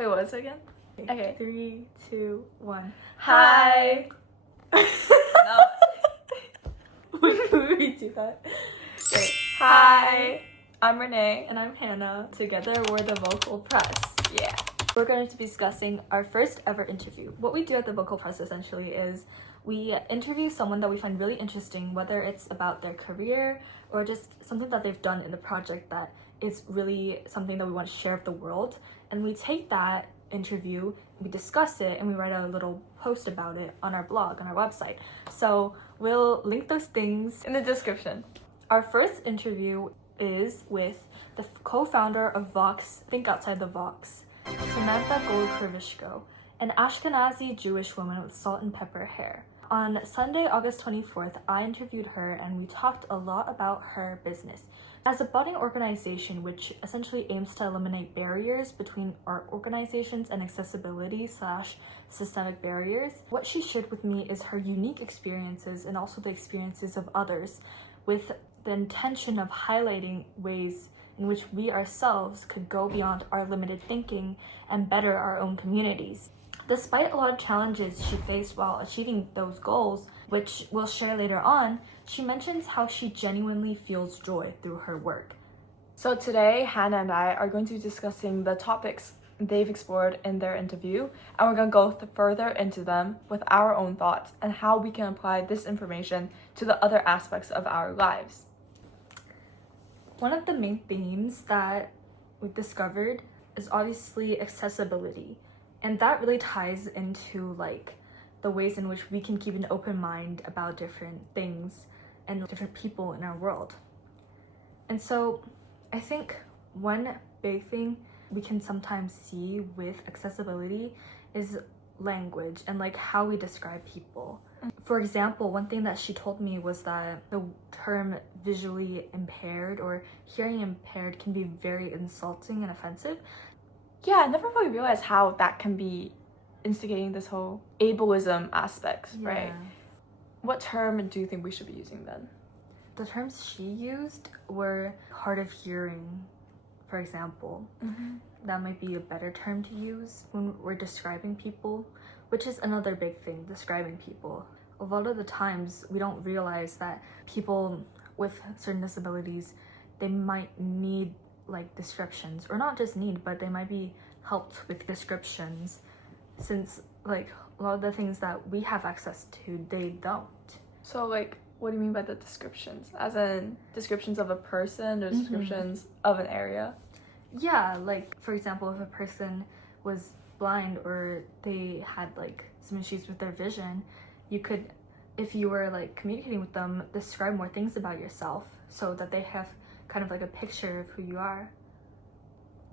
Wait, what was it again? Okay. 3, 2, 1. Hi. No. Can we redo that? Okay. Hi. I'm Renee. And I'm Hannah. Together we're the Vocal Press. Yeah. We're going to be discussing our first ever interview. What we do at the Vocal Press essentially is we interview someone that we find really interesting, whether it's about their career or just something that they've done in the project that is really something that we want to share with the world. And we take that interview, we discuss it, and we write a little post about it on our blog, on our website. So we'll link those things In the description. Our first interview is with the co-founder of Vox, Think Outside the Vox, Samantha Gould Kriveshko, an Ashkenazi Jewish woman with salt and pepper hair. On Sunday, August 24th, I interviewed her and we talked a lot about her business. As a budding organization which essentially aims to eliminate barriers between art organizations and accessibility/systemic barriers, what she shared with me is her unique experiences and also the experiences of others, with the intention of highlighting ways in which we ourselves could go beyond our limited thinking and better our own communities. Despite a lot of challenges she faced while achieving those goals, which we'll share later on, she mentions how she genuinely feels joy through her work. So today, Hannah and I are going to be discussing the topics they've explored in their interview, and we're going to go further into them with our own thoughts and how we can apply this information to the other aspects of our lives. One of the main themes that we've discovered is obviously accessibility. And that really ties into the ways in which we can keep an open mind about different things and different people in our world. And so I think one big thing we can sometimes see with accessibility is language and how we describe people. For example, one thing that she told me was that the term visually impaired or hearing impaired can be very insulting and offensive. Yeah, I never really realized how that can be instigating this whole ableism aspect, right? What term do you think we should be using then? The terms she used were hard of hearing, for example. That might be a better term to use when we're describing people, which is another big thing, describing people. A lot of the times we don't realize that people with certain disabilities, they might need descriptions, or not just need, but they might be helped with descriptions, since a lot of the things that we have access to, they don't. So what do you mean by the descriptions? As in descriptions of a person or descriptions of an area? Yeah, for example, if a person was blind or they had some issues with their vision, you could, if you were communicating with them, describe more things about yourself so that they have kind of a picture of who you are.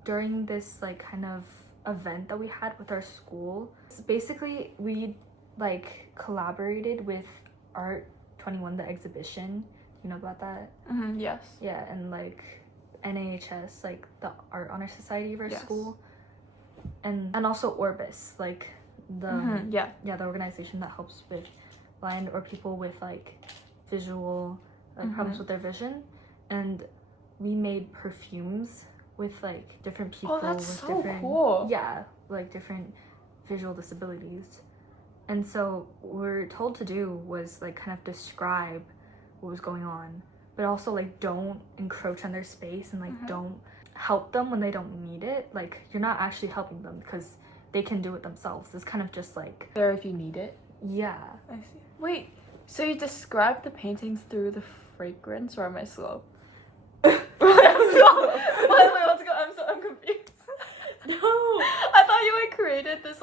During this kind of event that we had with our school, basically we collaborated with Art 21, the exhibition. You know about that? Yes. Yeah, and NAHS, the Art Honor Society of our school, and also Orbis, the the organization that helps with blind or people with visual problems with their vision. And we made perfumes with different people that's with so different cool. Different visual disabilities. And so what we were told to do was kind of describe what was going on, but also don't encroach on their space and don't help them when they don't need it. You're not actually helping them because they can do it themselves. It's kind of just there if you need it. Yeah. I see. Wait, so you described the paintings through the fragrance, or am I slow? Wait, let's go. I'm confused. No. I thought you created this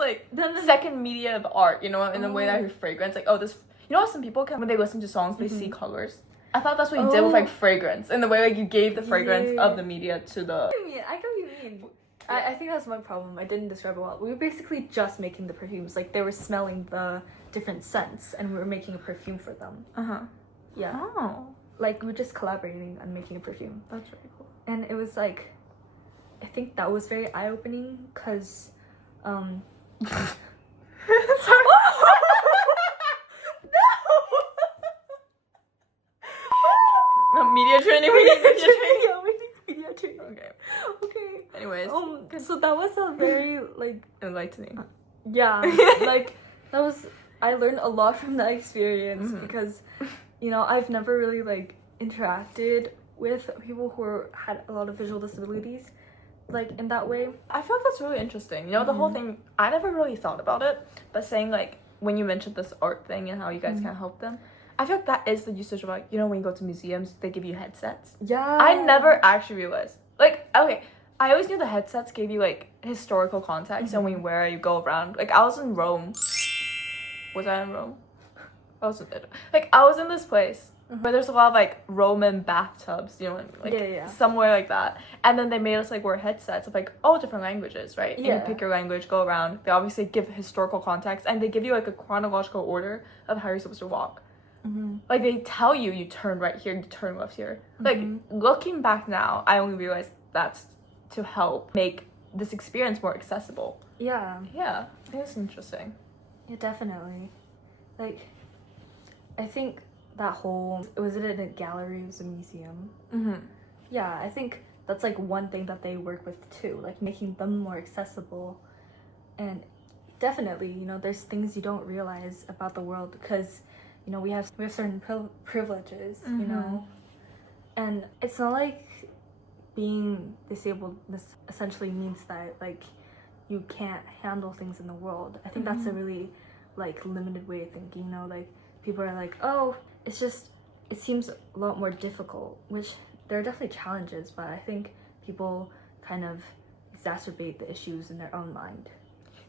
second media of art, in the way that your fragrance, this. You know how some people can, when they listen to songs, they see colors. I thought that's what you did with fragrance, in the way you gave the fragrance of the media to the. I get what you mean. I think that's my problem. I didn't describe it well. We were basically just making the perfumes. They were smelling the different scents, and we were making a perfume for them. Yeah. Oh. We were just collaborating on making a perfume. That's really cool. And it was I think that was very eye-opening because Media training. We need media training. Yeah, we need media training. Okay. Okay. Anyways, so that was a very like enlightening. Yeah, like that was, I learned a lot from that experience because, you know, I've never really like interacted with people who had a lot of visual disabilities like in that way. I feel like that's really interesting. You know, the whole thing, I never really thought about it, but saying like when you mentioned this art thing and how you guys can't help them, I feel like that is the usage of like, you know, when you go to museums, they give you headsets. Yeah. I never actually realized. Like, okay, I always knew the headsets gave you like historical context and when you wear it, you go around. Like, I was in Rome. Was I in Rome? I was in this place where there's a lot of like Roman bathtubs, you know, like somewhere like that. And then they made us like wear headsets of like all different languages, right? And you pick your language, go around. They obviously give historical context and they give you like a chronological order of how you're supposed to walk. Like they tell you, you turn right here, you turn left here. Like looking back now, I only realized that's to help make this experience more accessible. Yeah, I think it's interesting. Yeah, definitely. Like, I think that whole, was it in a gallery, it was a museum? Yeah, I think that's like one thing that they work with too, like making them more accessible. And definitely, you know, there's things you don't realize about the world because, you know, we have certain privileges, you know, and it's not like being disabled essentially means that like you can't handle things in the world. I think that's a really like limited way of thinking, you know, like people are like, oh, it's just, it seems a lot more difficult, which there are definitely challenges, but I think people kind of exacerbate the issues in their own mind.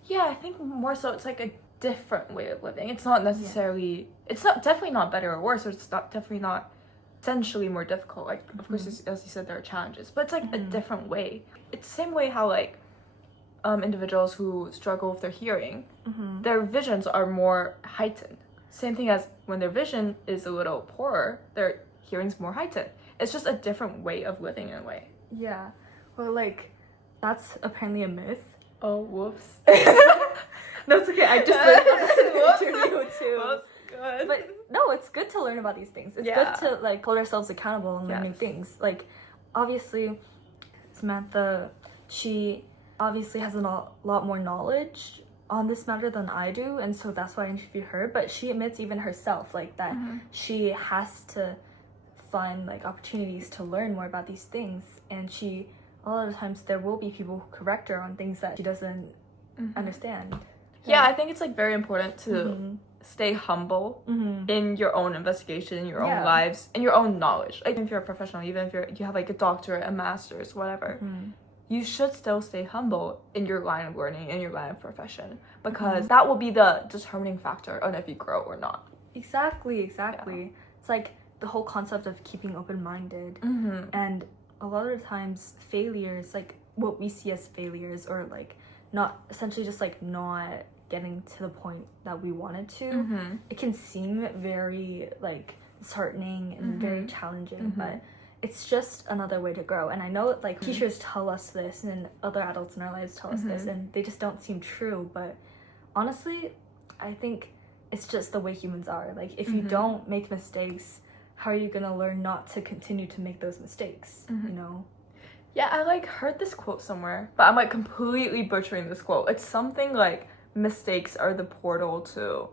Yeah, I think more so it's like a different way of living. It's not necessarily, it's not definitely not better or worse, or it's not definitely not essentially more difficult. Like, of course, as you said, there are challenges, but it's like a different way. It's the same way how like individuals who struggle with their hearing, their visions are more heightened. Same thing as when their vision is a little poorer, their hearing's more heightened. It's just a different way of living in a way. Yeah, well, like that's apparently a myth. Oh, whoops. No, it's okay. I just listened to an interview too. Whoops. Good. But no, it's good to learn about these things. It's good to like hold ourselves accountable and learn new things. Like, obviously, Samantha, she obviously has a lot more knowledge on this matter than I do, and so that's why I interviewed her. But she admits even herself like that she has to find like opportunities to learn more about these things, and she, a lot of times there will be people who correct her on things that she doesn't understand. Yeah, I think it's like very important to stay humble in your own investigation, in your own lives, in your own knowledge. Like if you're a professional, even if you have like a doctorate, a master's, whatever, you should still stay humble in your line of learning, in your line of profession, because that will be the determining factor on if you grow or not. Exactly. Yeah. It's like the whole concept of keeping open-minded, and a lot of times failures, like what we see as failures, or like not essentially just like not getting to the point that we wanted to, it can seem very like disheartening and very challenging, but it's just another way to grow. And I know like teachers tell us this and other adults in our lives tell us this, and they just don't seem true, but honestly I think it's just the way humans are. Like if you don't make mistakes, how are you gonna learn not to continue to make those mistakes, you know? Yeah, I like heard this quote somewhere, but I'm like completely butchering this quote. It's something like, mistakes are the portal to...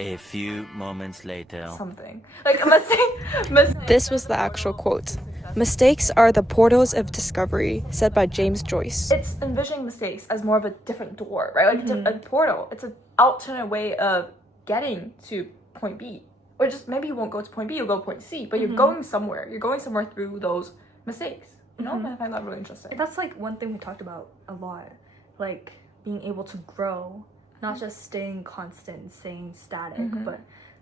A few moments later. Something. Like, a mistake... This was the actual quote. Mistakes are the portals of discovery, said by James Joyce. It's envisioning mistakes as more of a different door, right? Like, a portal. It's an alternate way of getting to point B. Or just, maybe you won't go to point B, you'll go to point C, but you're going somewhere. You're going somewhere through those mistakes. You know? I find that really interesting. That's, like, one thing we talked about a lot. Like, being able to grow, not just staying constant and staying static, but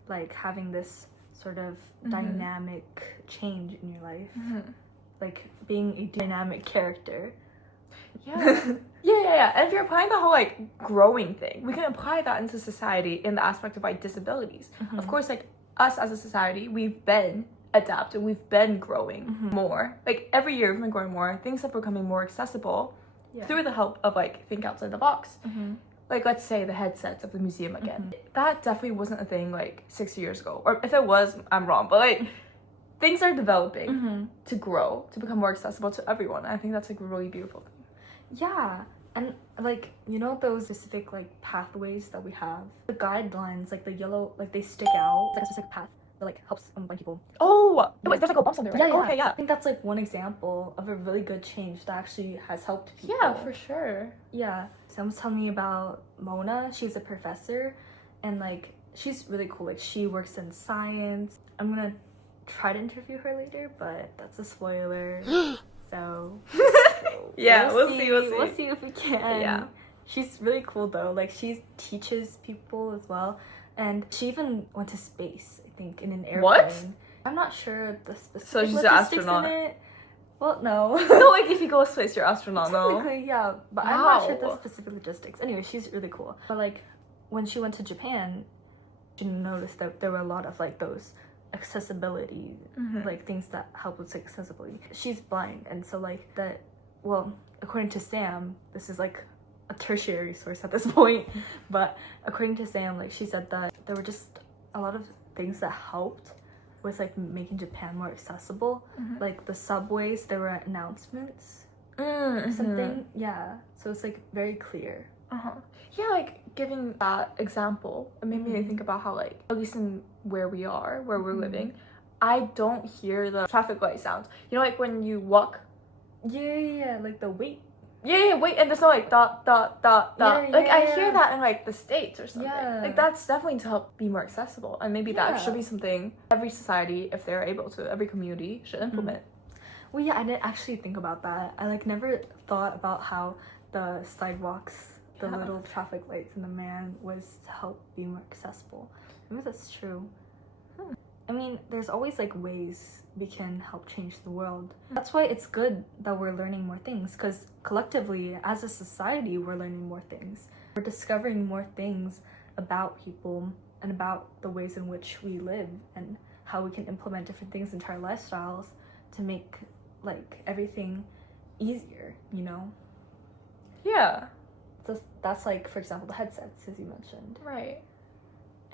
like having this sort of dynamic change in your life, like being a dynamic character. Yeah. And if you're applying the whole like growing thing, we can apply that into society in the aspect of like disabilities. Of course, like us as a society, we've been adapted, we've been growing more. Like every year we've been growing more. Things are becoming more accessible. Through the help of like Think Outside the Vox. Like let's say the headsets of the museum again. That definitely wasn't a thing like 6 years ago. Or if it was, I'm wrong. But like things are developing to grow, to become more accessible to everyone. I think that's like a really beautiful thing. Yeah, and like, you know those specific like pathways that we have? The guidelines, like the yellow, like they stick out. It's like a specific path that like helps blind people. Oh, wait, there's like a bump on there, right? Yeah, yeah. Oh, okay, yeah. I think that's like one example of a really good change that actually has helped people. Yeah, for sure. Yeah. Someone's telling me about Mona. She's a professor, and like she's really cool. Like she works in science. I'm gonna try to interview her later, but that's a spoiler. So Yeah, we'll see. We'll see if we can. Yeah. She's really cool though. Like she teaches people as well, and she even went to space. I think in an airplane. What? I'm not sure the specific So she's an logistics astronaut. in it. Well, no. No, like if you go to space, you're astronaut, no? Technically, yeah, but I'm not sure the Wow. specific logistics. Anyway, she's really cool. But like when she went to Japan, she noticed that there were a lot of like those accessibility, like things that help with accessibility. She's blind, and so like that. Well, according to Sam, this is like a tertiary source at this point, but according to Sam, like she said that there were just a lot of things that helped with like making Japan more accessible. Like the subways, there were announcements or something. Yeah, so it's like very clear. Yeah, like giving that example, it made me think about how like, at least in where we're living, I don't hear the traffic light sounds. You know, like when you walk. Yeah, like the wait. Yeah, wait, and there's no like dot, dot, dot, dot. Yeah, like I yeah. hear that in like the States or something. Yeah. Like that's definitely to help be more accessible. And maybe that Yeah. should be something every society, if they're able to, every community should implement. Well, yeah, I didn't actually think about that. I like never thought about how the sidewalks, the Yeah. little traffic lights in the man was to help be more accessible. Maybe that's true. I mean, there's always like ways we can help change the world. That's why it's good that we're learning more things, because collectively, as a society, we're learning more things. We're discovering more things about people and about the ways in which we live and how we can implement different things into our lifestyles to make like everything easier, you know? Yeah. That's like, for example, the headsets, as you mentioned. Right.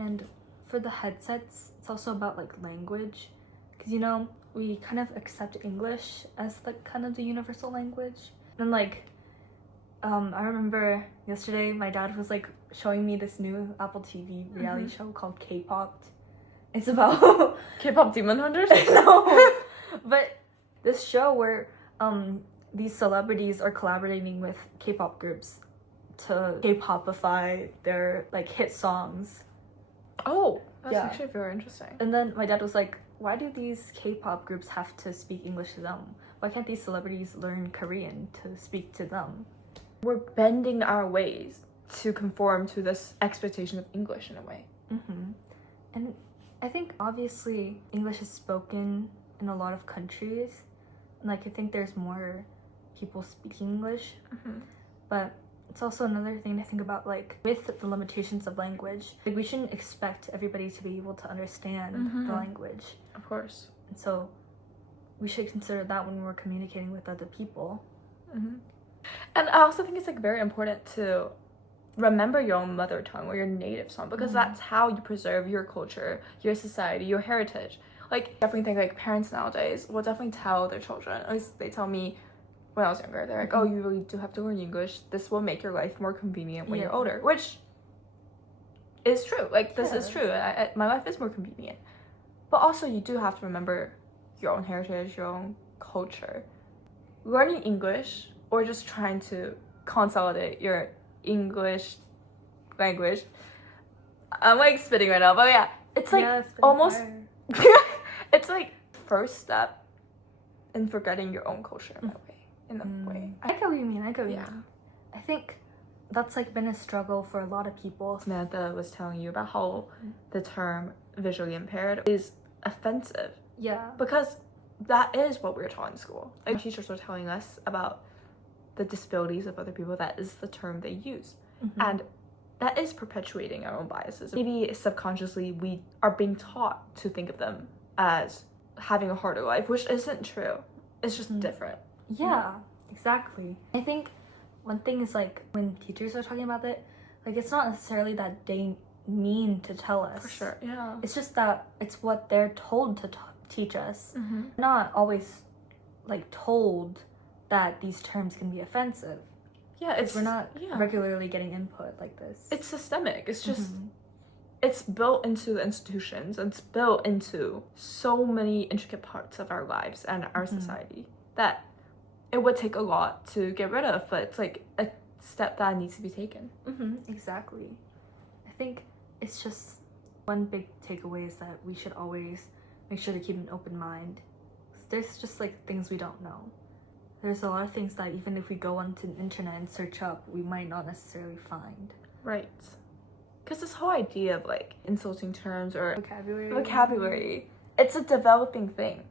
And for the headsets, it's also about like language, because you know we kind of accept English as like kind of the universal language. And like I remember yesterday my dad was like showing me this new Apple TV reality show called K-pop. It's about K-pop Demon Hunters? no, but this show where these celebrities are collaborating with K-pop groups to K-popify their like hit songs. Oh, that's Yeah. actually very interesting. And then my dad was like, why do these K-pop groups have to speak English to them? Why can't these celebrities learn Korean to speak to them? We're bending our ways to conform to this expectation of English in a way. And I think obviously English is spoken in a lot of countries. Like I think there's more people speaking English. But it's also another thing to think about, like with the limitations of language, like we shouldn't expect everybody to be able to understand the language. Of course. And so we should consider that when we're communicating with other people. And I also think it's like very important to remember your own mother tongue or your native tongue, because that's how you preserve your culture, your society, your heritage. Like definitely think like parents nowadays will definitely tell their children, at least they tell me when I was younger, they're like, oh, you really do have to learn English. This will make your life more convenient when you're older, which is true. Like this is true. My life is more convenient. But also you do have to remember your own heritage, your own culture. Learning English or just trying to consolidate your English language. I'm like spitting right now, but yeah, it's like almost it's like first step in forgetting your own culture in a way. I get what you mean. I get what you mean. I think that's like been a struggle for a lot of people. Samantha was telling you about how the term visually impaired is offensive. Yeah. Because that is what we're taught in school. Like teachers were telling us about the disabilities of other people. That is the term they use. And that is perpetuating our own biases. Maybe subconsciously we are being taught to think of them as having a harder life, which isn't true. It's just different. Yeah, exactly. I think one thing is like when teachers are talking about it, like it's not necessarily that they mean to tell us. For sure, yeah. It's just that it's what they're told to teach us. Not always like told that these terms can be offensive. Yeah, it's we're not yeah. regularly getting input like this. It's systemic. It's just it's built into the institutions. It's built into so many intricate parts of our lives and our society that it would take a lot to get rid of, but it's like a step that needs to be taken. Exactly. I think it's just one big takeaway is that we should always make sure to keep an open mind. There's just like things we don't know. There's a lot of things that even if we go onto the internet and search up, we might not necessarily find. Right. Because this whole idea of like insulting terms or Vocabulary, it's a developing thing,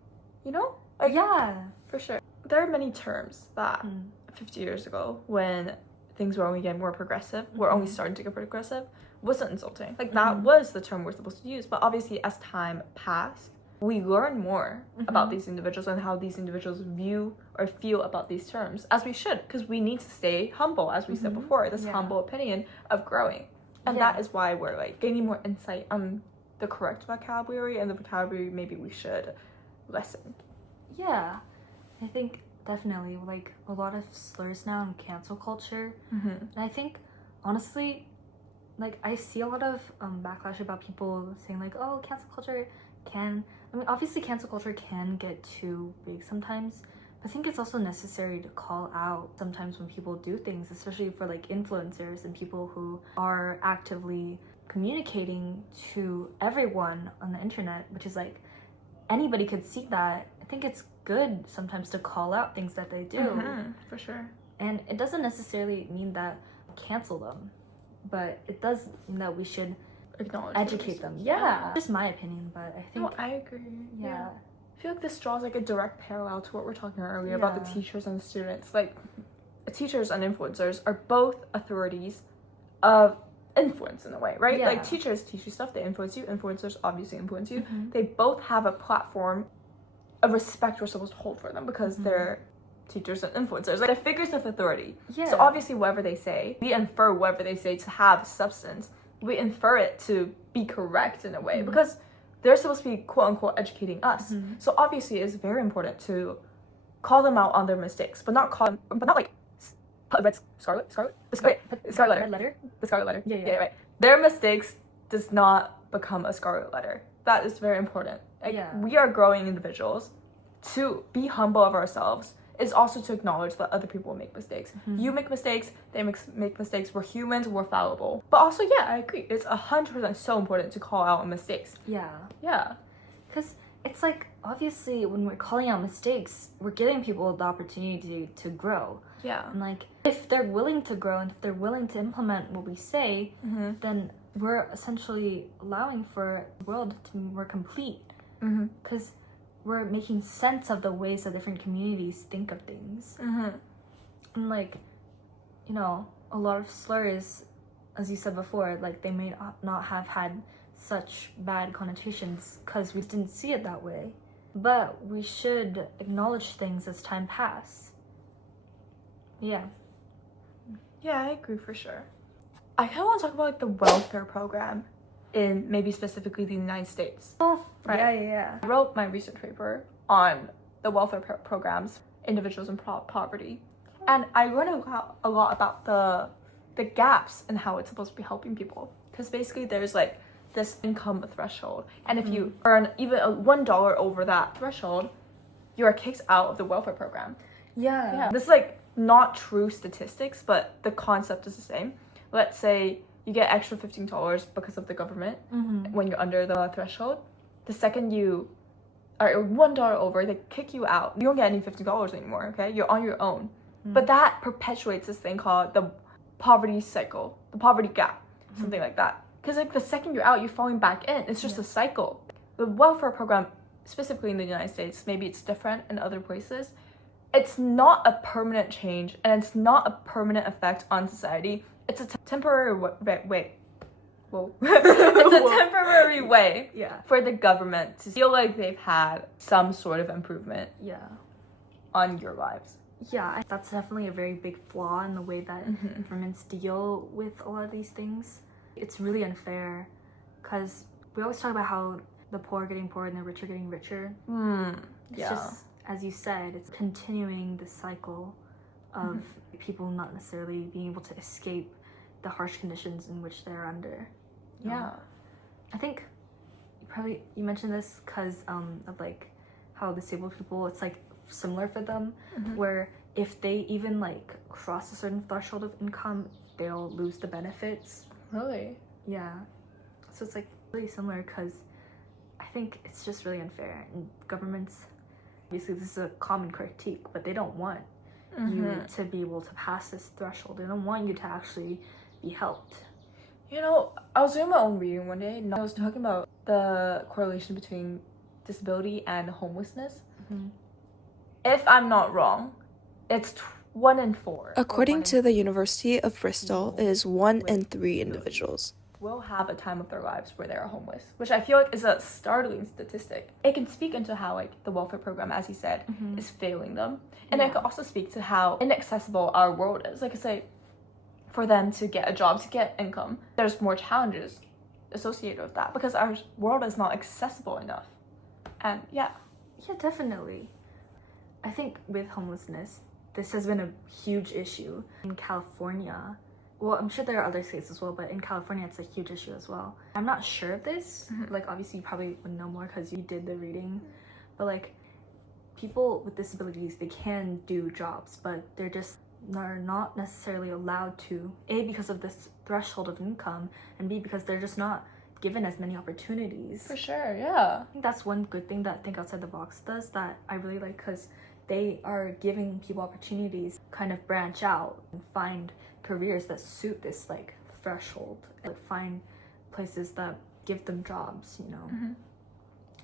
you know? Like, yeah, for sure. There are many terms that 50 years ago, when things were only getting more progressive, were only starting to get progressive, wasn't insulting. Like that was the term we're supposed to use. But obviously as time passed, we learn more about these individuals and how these individuals view or feel about these terms, as we should, because we need to stay humble, as we said before, this humble opinion of growing. And that is why we're like gaining more insight on the correct vocabulary and the vocabulary maybe we should lessen. Yeah, I think definitely like a lot of slurs now in cancel culture. And I think honestly, like I see a lot of backlash about people saying like, oh, cancel culture obviously cancel culture can get too big sometimes, but I think it's also necessary to call out sometimes when people do things, especially for like influencers and people who are actively communicating to everyone on the internet, which is like anybody could see that. I think it's good sometimes to call out things that they do. For sure. And it doesn't necessarily mean that cancel them, but it does mean that we should educate them. Yeah. Just my opinion, but I think... No, I agree. Yeah. I feel like this draws like a direct parallel to what we're talking about earlier about the teachers and the students. Like, teachers and influencers are both authorities of influence in a way, right? Like, teachers teach you stuff, they influence you. Influencers obviously influence you. They both have a platform of respect we're supposed to hold for them because they're teachers and influencers. Like, they're figures of authority. So obviously whatever they say, we infer whatever they say to have substance. We infer it to be correct in a way because they're supposed to be quote-unquote educating us. So obviously it's very important to call them out on their mistakes, but not like the scarlet letter. The scarlet letter. Yeah, right. Their mistakes does not become a scarlet letter. That is very important. Like, we are growing individuals. To be humble of ourselves is also to acknowledge that other people make mistakes. You make mistakes, they make mistakes. We're humans, we're fallible. But also, yeah, I agree. It's 100% so important to call out mistakes. Yeah. Because it's like, obviously, when we're calling out mistakes, we're giving people the opportunity to grow. And like, if they're willing to grow and if they're willing to implement what we say, then we're essentially allowing for the world to be more complete. Because we're making sense of the ways that different communities think of things. And like, you know, a lot of slurs, as you said before, like they may not have had such bad connotations because we didn't see it that way. But we should acknowledge things as time passes. Yeah, I agree for sure. I kind of want to talk about like the welfare program in maybe specifically the United States. Oh, right? Yeah. I wrote my research paper on the welfare programs, individuals in poverty, and I learned a lot about the gaps in how it's supposed to be helping people. Because basically there's like this income threshold, and if you earn even $1 over that threshold, you are kicked out of the welfare program. Yeah. This is like not true statistics, but the concept is the same. Let's say you get extra $15 because of the government when you're under the threshold. The second you are $1 over, they kick you out. You don't get any $15 anymore, okay? You're on your own. But that perpetuates this thing called the poverty cycle, the poverty gap, something like that. Because like the second you're out, you're falling back in. It's just a cycle. The welfare program, specifically in the United States, maybe it's different in other places, it's not a permanent change and it's not a permanent effect on society. It's a temporary way. Whoa. It's a temporary way for the government to feel like they've had some sort of improvement on your lives. Yeah, that's definitely a very big flaw in the way that governments deal with a lot of these things. It's really unfair because we always talk about how the poor are getting poorer and the rich are getting richer. It's just, as you said, it's continuing the cycle of people not necessarily being able to escape the harsh conditions in which they're under. Yeah. I think you mentioned this because of like how disabled people, it's like similar for them, where if they even like cross a certain threshold of income, they'll lose the benefits. Really? Yeah. So it's like really similar because I think it's just really unfair. And governments, obviously this is a common critique, but they don't want you to be able to pass this threshold. They don't want you to actually be helped. You know, I was doing my own reading one day and I was talking about the correlation between disability and homelessness. If I'm not wrong, it's 1 in 4. According to the University of Bristol, it is 1 in 3 individuals will have a time of their lives where they are homeless, which I feel like is a startling statistic. It can speak into how like the welfare program, as you said, is failing them. And it can also speak to how inaccessible our world is. Like I say, for them to get a job, to get income, there's more challenges associated with that because our world is not accessible enough. And yeah, definitely. I think with homelessness, this has been a huge issue in California. Well, I'm sure there are other states as well, but in California, it's a huge issue as well. I'm not sure of this. Like, obviously, you probably would know more because you did the reading. But, like, people with disabilities, they can do jobs, but they're not necessarily allowed to. A, because of this threshold of income, and B, because they're just not given as many opportunities. for sure, yeah. I think that's one good thing that Think Outside the Vox does that I really like because they are giving people opportunities kind of branch out and find careers that suit this like threshold and find places that give them jobs, you know.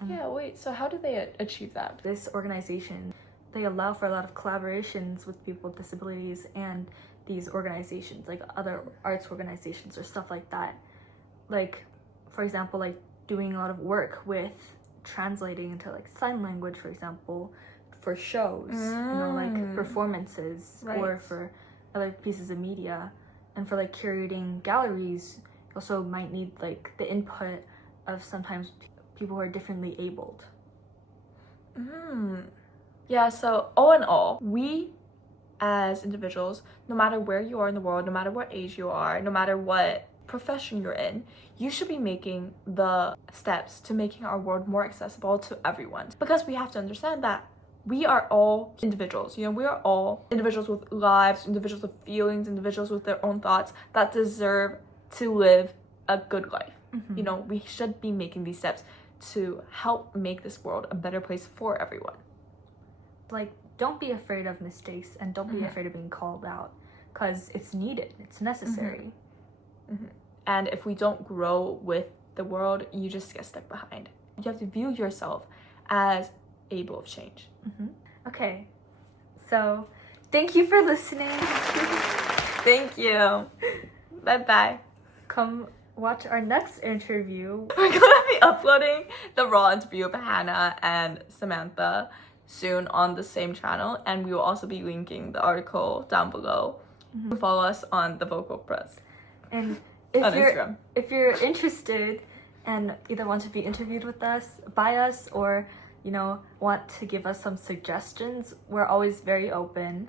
Yeah, wait, so how do they achieve that? This organization, they allow for a lot of collaborations with people with disabilities and these organizations, like other arts organizations or stuff like that. Like, for example, like doing a lot of work with translating into like sign language, for example, for shows, you know, like performances or for other pieces of media. And for like curating galleries, you also might need like the input of sometimes people who are differently abled. Yeah, so all in all, we as individuals, no matter where you are in the world, no matter what age you are, no matter what profession you're in, you should be making the steps to making our world more accessible to everyone. Because we have to understand that we are all individuals, you know, we are all individuals with lives, individuals with feelings, individuals with their own thoughts that deserve to live a good life. You know, we should be making these steps to help make this world a better place for everyone. Like, don't be afraid of mistakes and don't be afraid of being called out because it's needed, it's necessary. And if we don't grow with the world, you just get stuck behind. You have to view yourself as able of change. Okay, so thank you for listening. Thank you. Bye-bye. Come watch our next interview. We're gonna be uploading the raw interview of Hannah and Samantha soon on the same channel, and we will also be linking the article down below. Follow us on the Vocal Press And on Instagram. if you're interested and either want to be interviewed with us, by us, or you know, want to give us some suggestions, we're always very open.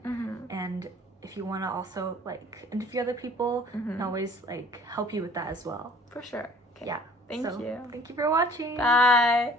And if you want to also like interview other people, and always like help you with that as well. For sure. Okay. Yeah. Thank you. Thank you for watching. Bye.